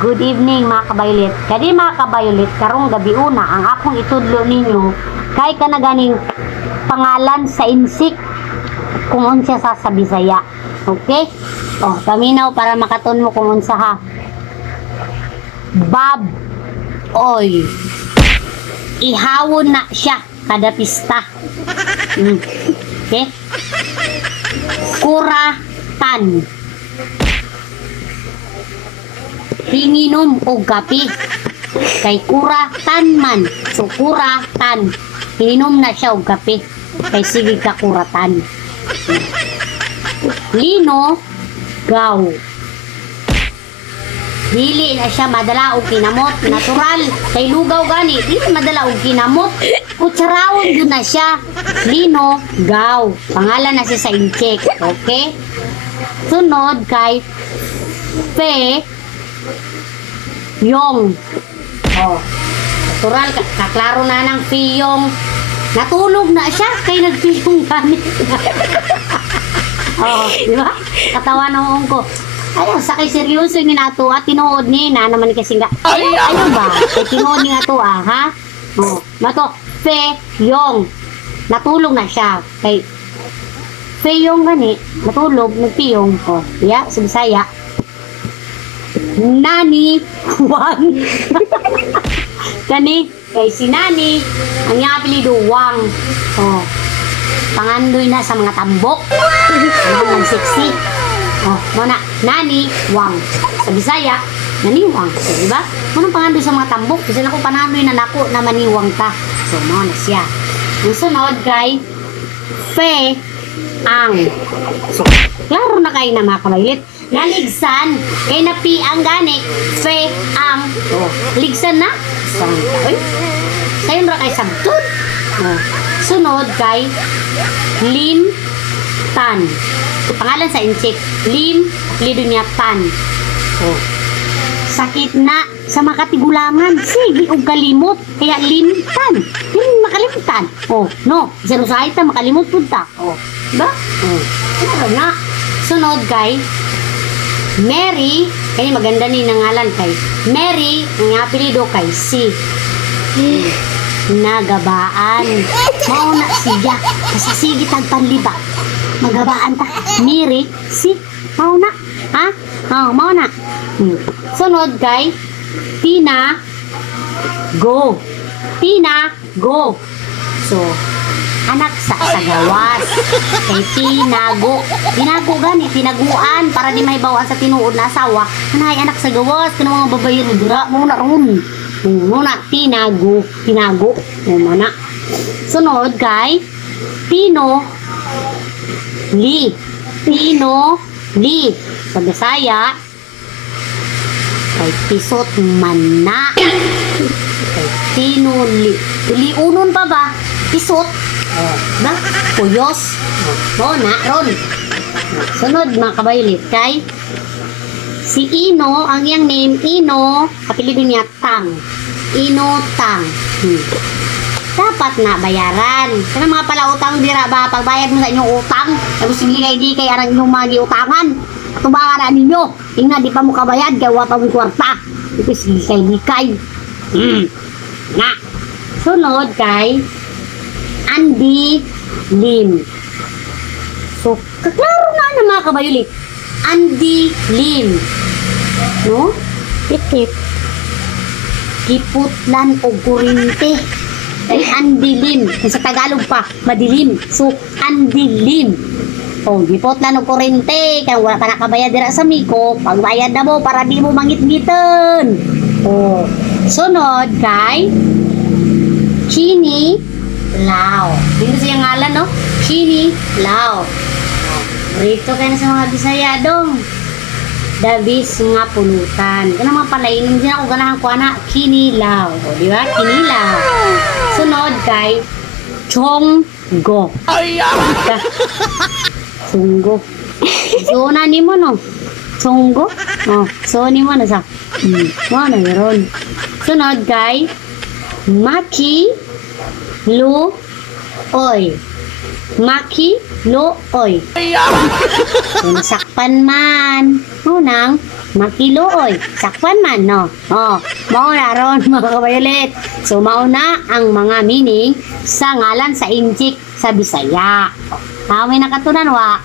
Good evening mga kabayolit. Kadi mga kabayolit, karong gabi una ang akong itudlo ninyo kay kanaganing pangalan sa insik kung unsa sa Bisaya. Okay? Oh, paminaw para makaton mo kung unsa ha. Bab oy. Ihawon na siya kada pista. Okay? Kuratan. Hinginom og kape kay kuratan man, so kuratan hinginom na siya og kape kay sige ka kuratan. Lino gaw, dili na siya madala og kinamot, natural kay lugaw gani, dili madala og kinamot, kutsarawon yun na siya. Lino gaw, pangalan na siya sa incheck. Okay, sunod kay Fe Yung. Oh, natural, kaklaro na ng Fiyong. Natulog na siya, kay nagpiyong gamit. Oh, di ba? Katawa noong ko. Ayun, sakay seryoso ni nato at tinuod ni na naman kasi nga. Ayun ba? Kay tinuod ni nato ha? Oh, nato, Fe Yung. Natulog na siya. Kay Fe Yung gani, natulog, nagpiyong. Oh, yeah, sa Bisaya. Nani Wang. Kani kay si Nani ang iyang apelyido Wang. Oh, pangandoy na sa mga tambok. Ang sexy. Oh, muna Nani Wang sa Bisaya, Nani Wang, so, di ba? Munang pangandoy sa mga tambok kasi nako panandoy na nako na maniwang ta. So mo na siya. Ang sunod kay Fe Ang. So, klaro na kayo na mga kabaylit. Naligsan, kay napi ang gani, Fe Ang. Oh, ligsan na? Saan ka? Uy, sayon ra kay sabtun. Oh. Sunod kay Lim Tan. Pangalan sa incheck, Lim, lido niya Tan. Oh. Sakit na sa makatigulangan. Sige, og kalimot. Kaya Lim Tan. Hindi makalimutan. Oh, no. Isang usahay ta, makalimot po ta. Oh, diba? Oh. Ano na? Sunod kay Mary, kaya maganda ni nangalan kay Mary, ang apelido kay Si. Nagabaan. Mauna siya. Kasi sige tagpanliba. Magabaan ta. Mary, Si. Mauna. Ha? Oh, mauna. Sunod kay Tina Go. Tina Go. So, anak sa gawas kay tinago gani, tinaguan para di mahibawan sa tinuod na asawa. Anay anak sa gawas kanang mga babae ro dira muna ron muna tinago muna. Sunod kay Pino Li sa Bisaya kay Pisot Mana. Kay Pino Li unon pa ba Pisot. Oh, ba? Puyos. Oh, na, ron. Sunod mga kabaylit kay si Ino, ang iyang name Ino, apelido niya Tang. Ino Tang. Dapat na bayaran. Kana mga palautang dira ba pagbayad mo sa inyong utang, tapos di kay arang inyong mga giutangan. Tubangan na ninyo. Tingnan di pa mo kabayad kay wa pa mo kwarta. Ipis likay. Na. Sunod kay Andy Lim. So, kaklaro na mga kabayulit. Andy Lim. No? Tip. Kiputlan o kurinte. Kay Andy Lim. Kung sa Tagalog pa, madilim. So, Andy Lim. O, giputlan o kurinte. Kaya wala pa nakabayad dira sa Miko. Pagbayad na mo para di mo mangit-ngitan. O, sunod kay Chini Lao. Dito siya ngalan, no? Chini Lao. Rito kayo sa mga Bisaya dong. Dabis nga pulutan. Kaya naman pala, inom din ako ganahan ko na Kini Lao. O, di ba? Kini Lao. Sunod kay Chonggo. Chonggo. So, na ni mo, no? Chonggo? Oh, so, ni mo na sa. Ano yun? Sunod kay Maki Lu Oy. Maki Lu Oy. Nasakpan man. Unang makiluoy, sakpan man, no? Oh, mauna ron, mga kabayolet. So, mauna ang mga meaning sa ngalan sa injik sa Bisaya. May nakatunan wa?